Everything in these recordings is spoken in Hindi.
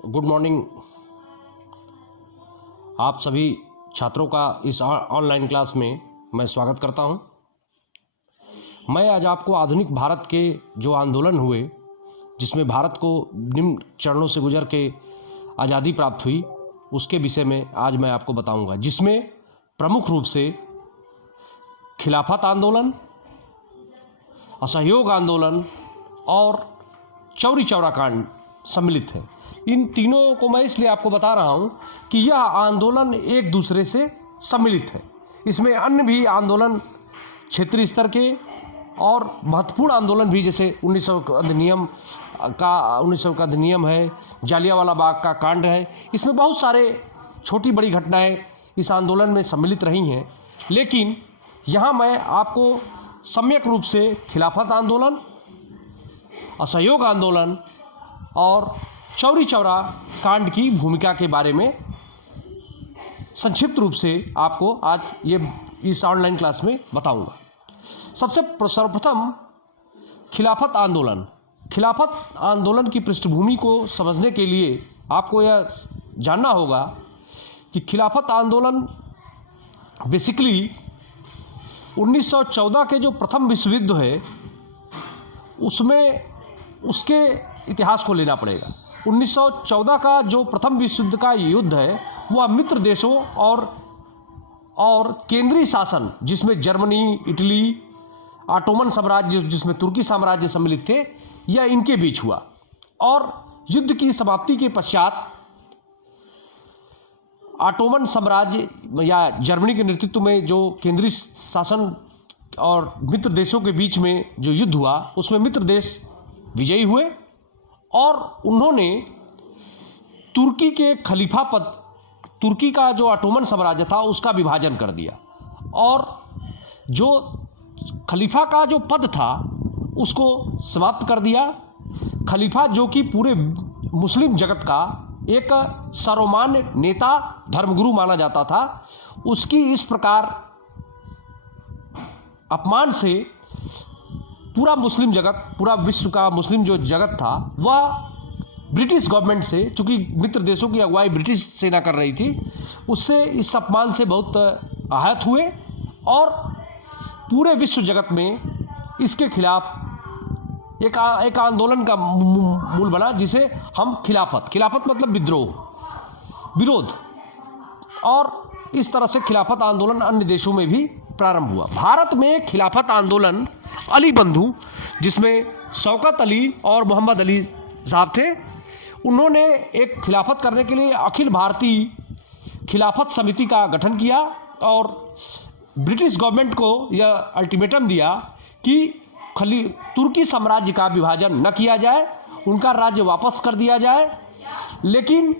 Good morning. आप सभी छात्रों का इस ऑनलाइन क्लास में मैं स्वागत करता हूं। मैं आज आपको आधुनिक भारत के जो आंदोलन हुए, जिसमें भारत को निम्न चरणों से गुजर के आज़ादी प्राप्त हुई, उसके विषय में आज मैं आपको बताऊंगा, जिसमें प्रमुख रूप से खिलाफत आंदोलन, असहयोग आंदोलन और चौरी चौरा कांड सम्मिलित है। इन तीनों को मैं इसलिए आपको बता रहा हूं कि यह आंदोलन एक दूसरे से सम्मिलित है। इसमें अन्य भी आंदोलन क्षेत्रीय स्तर के और महत्वपूर्ण आंदोलन भी, जैसे 1900 का अधिनियम है, जालियांवाला बाग का कांड है, इसमें बहुत सारे छोटी बड़ी घटनाएं इस आंदोलन में सम्मिलित रही हैं। लेकिन यहाँ मैं आपको सम्यक रूप से खिलाफत आंदोलन, असहयोग आंदोलन और चौरी चौरा कांड की भूमिका के बारे में संक्षिप्त रूप से आपको आज इस ऑनलाइन क्लास में बताऊंगा। सबसे सर्वप्रथम खिलाफत आंदोलन की पृष्ठभूमि को समझने के लिए आपको यह जानना होगा कि खिलाफत आंदोलन बेसिकली 1914 के जो प्रथम विश्व युद्ध है, उसमें उसके इतिहास को लेना पड़ेगा। 1914 का जो प्रथम विश्व युद्ध का युद्ध है, वह मित्र देशों और केंद्रीय शासन, जिसमें जर्मनी, इटली, ऑटोमन साम्राज्य, जिसमें तुर्की साम्राज्य सम्मिलित थे, यह इनके बीच हुआ। और युद्ध की समाप्ति के पश्चात ऑटोमन साम्राज्य या जर्मनी के नेतृत्व में जो केंद्रीय शासन और मित्र देशों के बीच में जो युद्ध हुआ, उसमें मित्र देश विजयी हुए और उन्होंने तुर्की के खलीफा पद, तुर्की का जो ऑटोमन साम्राज्य था, उसका विभाजन कर दिया और जो खलीफा का जो पद था उसको समाप्त कर दिया। खलीफा, जो कि पूरे मुस्लिम जगत का एक सर्वमान्य नेता, धर्मगुरु माना जाता था, उसकी इस प्रकार अपमान से पूरा मुस्लिम जगत, पूरा विश्व का मुस्लिम जो जगत था, वह ब्रिटिश गवर्नमेंट से, चूंकि मित्र देशों की अगुवाई ब्रिटिश सेना कर रही थी, उससे इस अपमान से बहुत आहत हुए और पूरे विश्व जगत में इसके खिलाफ एक आंदोलन का मूल बना, जिसे हम खिलाफत मतलब विरोध, और इस तरह से खिलाफत आंदोलन अन्य देशों में भी प्रारंभ हुआ। भारत में खिलाफत आंदोलन अली बंधु, जिसमें शौकत अली और मोहम्मद अली साहब थे, उन्होंने एक खिलाफत करने के लिए अखिल भारतीय खिलाफत समिति का गठन किया और ब्रिटिश गवर्नमेंट को यह अल्टीमेटम दिया कि तुर्की साम्राज्य का विभाजन न किया जाए, उनका राज्य वापस कर दिया जाए। लेकिन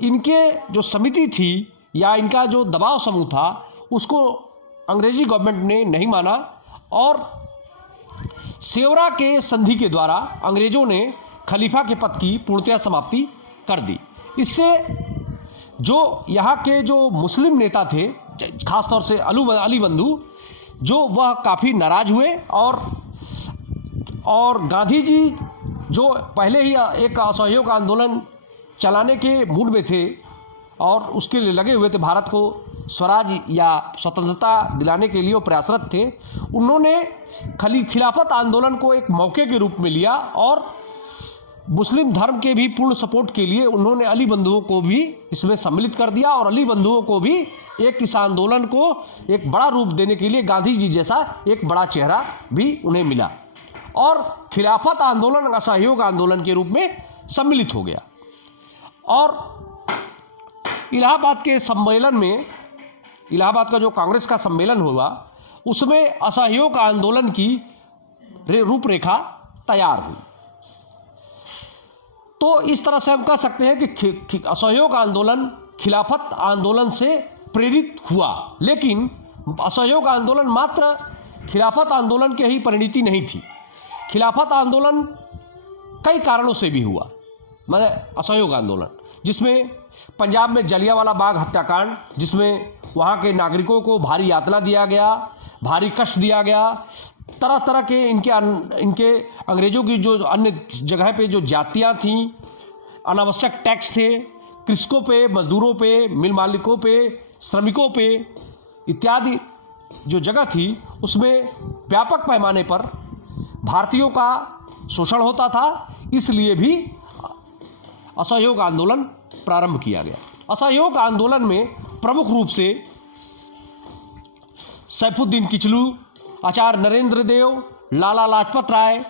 इनके जो समिति थी या इनका जो दबाव समूह था, उसको अंग्रेजी गवर्नमेंट ने नहीं माना और सेवरा के संधि के द्वारा अंग्रेजों ने खलीफा के पद की पूर्णतया समाप्ति कर दी। इससे जो यहाँ के जो मुस्लिम नेता थे, खासतौर से अली बंधु, जो वह काफ़ी नाराज हुए और गांधी जी, जो पहले ही एक असहयोग आंदोलन चलाने के मूड में थे और उसके लिए लगे हुए थे, भारत को स्वराज या स्वतंत्रता दिलाने के लिए वो प्रयासरत थे, उन्होंने खिलाफत आंदोलन को एक मौके के रूप में लिया और मुस्लिम धर्म के भी पूर्ण सपोर्ट के लिए उन्होंने अली बंधुओं को भी इसमें सम्मिलित कर दिया और अली बंधुओं को भी इस आंदोलन को एक बड़ा रूप देने के लिए गांधी जी जैसा एक बड़ा चेहरा भी उन्हें मिला और खिलाफत आंदोलन असहयोग आंदोलन के रूप में सम्मिलित हो गया। और इलाहाबाद के सम्मेलन में, इलाहाबाद का जो कांग्रेस का सम्मेलन हुआ, उसमें असहयोग आंदोलन की रूपरेखा तैयार हुई। तो इस तरह से हम कह सकते हैं कि असहयोग आंदोलन खिलाफत आंदोलन से प्रेरित हुआ, लेकिन असहयोग आंदोलन मात्र खिलाफत आंदोलन की ही परिणति नहीं थी। खिलाफत आंदोलन कई कारणों से भी हुआ, मतलब असहयोग आंदोलन, जिसमें पंजाब में जालियांवाला बाग हत्याकांड, जिसमें वहाँ के नागरिकों को भारी यातना दिया गया, भारी कष्ट दिया गया, तरह तरह के इनके अंग्रेज़ों की जो अन्य जगह पे जो जातियाँ थीं, अनावश्यक टैक्स थे, कृषकों पे, मजदूरों पे, मिल मालिकों पे, श्रमिकों पे इत्यादि जो जगह थी उसमें व्यापक पैमाने पर भारतीयों का शोषण होता था। इसलिए भी असहयोग आंदोलन प्रारंभ किया गया। असहयोग आंदोलन में प्रमुख रूप से सैफुद्दीन किचलू, आचार्य नरेंद्र देव, लाला लाजपत राय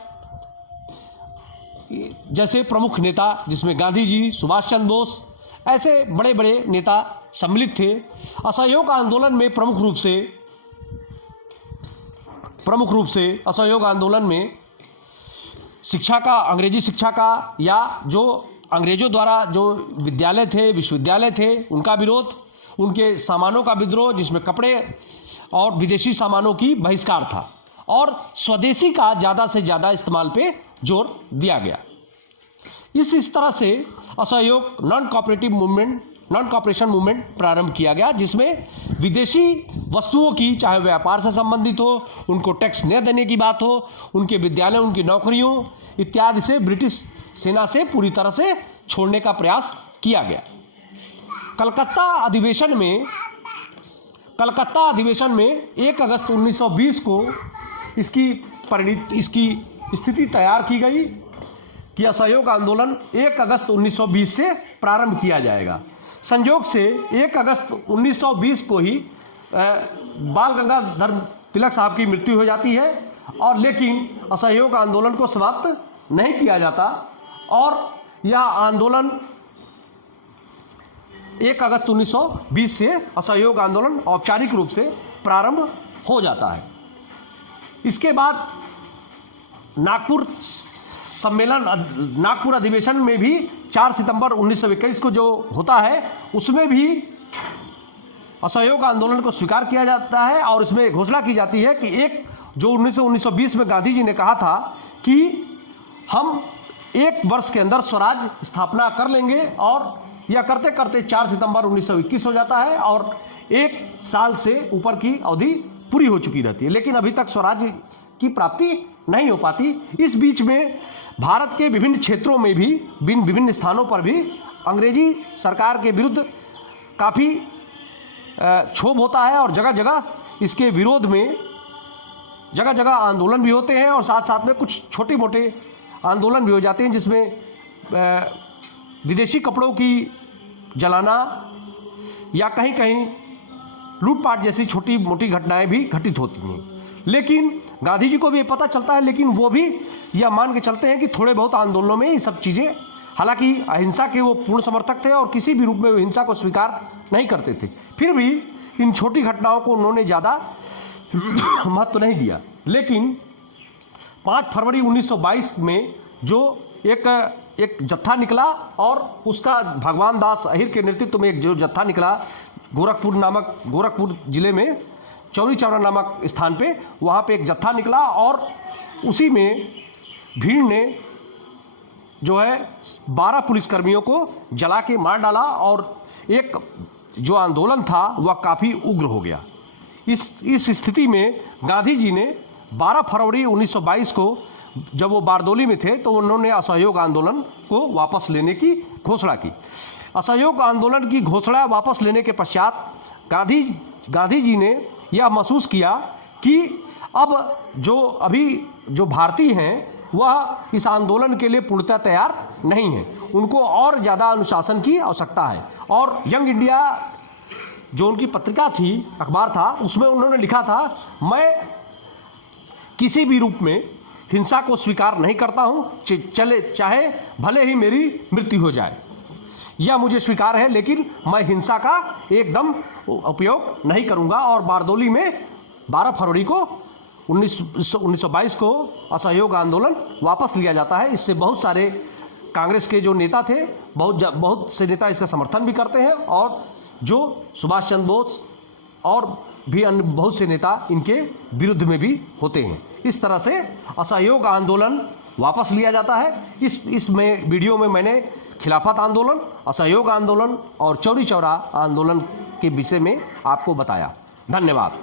जैसे प्रमुख नेता, जिसमें गांधी जी, सुभाष चंद्र बोस ऐसे बड़े बड़े नेता सम्मिलित थे। असहयोग आंदोलन में प्रमुख रूप से असहयोग आंदोलन में शिक्षा का, अंग्रेजी शिक्षा का, या जो अंग्रेजों द्वारा जो विद्यालय थे, विश्वविद्यालय थे, उनका विरोध, उनके सामानों का विद्रोह जिसमें कपड़े और विदेशी सामानों की बहिष्कार था, और स्वदेशी का ज़्यादा से ज़्यादा इस्तेमाल पे जोर दिया गया। इस तरह से असहयोग नॉन कॉपरेशन मूवमेंट प्रारंभ किया गया, जिसमें विदेशी वस्तुओं की, चाहे व्यापार से संबंधित हो, उनको टैक्स न देने की बात हो, उनके विद्यालय, उनकी नौकरियों इत्यादि से ब्रिटिश सेना से पूरी तरह से छोड़ने का प्रयास किया गया। कलकत्ता अधिवेशन में 1 अगस्त 1920 को इसकी स्थिति तैयार की गई कि असहयोग आंदोलन 1 अगस्त 1920 से प्रारंभ किया जाएगा। संयोग से 1 अगस्त 1920 को ही बाल गंगाधर तिलक साहब की मृत्यु हो जाती है, और लेकिन असहयोग आंदोलन को समाप्त नहीं किया जाता, और यह आंदोलन 1 अगस्त 1920 से असहयोग आंदोलन औपचारिक रूप से प्रारंभ हो जाता है। इसके बाद नागपुर अधिवेशन में भी 4 सितंबर 1921 को जो होता है, उसमें भी असहयोग आंदोलन को स्वीकार किया जाता है, और इसमें घोषणा की जाती है कि एक जो 1920 में गांधी जी ने कहा था कि हम 1 वर्ष के अंदर स्वराज स्थापना कर लेंगे, और यह करते करते 4 सितंबर 1921 हो जाता है, और 1 साल से ऊपर की अवधि पूरी हो चुकी रहती है, लेकिन अभी तक स्वराज की प्राप्ति नहीं हो पाती। इस बीच में भारत के विभिन्न क्षेत्रों में भी, विभिन्न स्थानों पर भी अंग्रेजी सरकार के विरुद्ध काफ़ी क्षोभ होता है, और जगह जगह इसके विरोध में जगह जगह आंदोलन भी होते हैं, और साथ साथ में कुछ छोटे मोटे आंदोलन भी हो जाते हैं, जिसमें विदेशी कपड़ों की जलाना या कहीं कहीं लूटपाट जैसी छोटी मोटी घटनाएं भी घटित होती हैं। लेकिन गांधी जी को भी ये पता चलता है, लेकिन वो भी यह मान के चलते हैं कि थोड़े बहुत आंदोलनों में ये सब चीज़ें, हालांकि अहिंसा के वो पूर्ण समर्थक थे और किसी भी रूप में हिंसा को स्वीकार नहीं करते थे, फिर भी इन छोटी घटनाओं को उन्होंने ज़्यादा महत्व नहीं दिया। लेकिन 5 फरवरी 1922 में जो एक जत्था निकला, और उसका भगवान दास अहिर के नेतृत्व में एक जो जत्था निकला, गोरखपुर जिले में चौरी चौरा नामक स्थान पे, वहाँ पे एक जत्था निकला, और उसी में भीड़ ने जो है 12 पुलिसकर्मियों को जला के मार डाला, और एक जो आंदोलन था वह काफ़ी उग्र हो गया। इस स्थिति में गांधी जी ने 12 फरवरी 1922 को, जब वो बारदोली में थे, तो उन्होंने असहयोग आंदोलन को वापस लेने की घोषणा की। असहयोग आंदोलन की घोषणा वापस लेने के पश्चात गांधी जी ने यह महसूस किया कि अब जो भारतीय हैं वह इस आंदोलन के लिए पूर्णतः तैयार नहीं है, उनको और ज़्यादा अनुशासन की आवश्यकता है। और यंग इंडिया जो उनकी पत्रिका थी, अखबार था, उसमें उन्होंने लिखा था, मैं किसी भी रूप में हिंसा को स्वीकार नहीं करता हूँ, चाहे भले ही मेरी मृत्यु हो जाए, यह मुझे स्वीकार है, लेकिन मैं हिंसा का एकदम उपयोग नहीं करूँगा। और बारदोली में 12 फरवरी को 1922 को असहयोग आंदोलन वापस लिया जाता है। इससे बहुत सारे कांग्रेस के जो नेता थे, बहुत से नेता इसका समर्थन भी करते हैं, और जो सुभाष चंद्र बोस और भी अन्य बहुत से नेता इनके विरुद्ध में भी होते हैं। इस तरह से असहयोग आंदोलन वापस लिया जाता है। इसमें वीडियो में मैंने खिलाफत आंदोलन, असहयोग आंदोलन और चौरी चौरा आंदोलन के विषय में आपको बताया। धन्यवाद।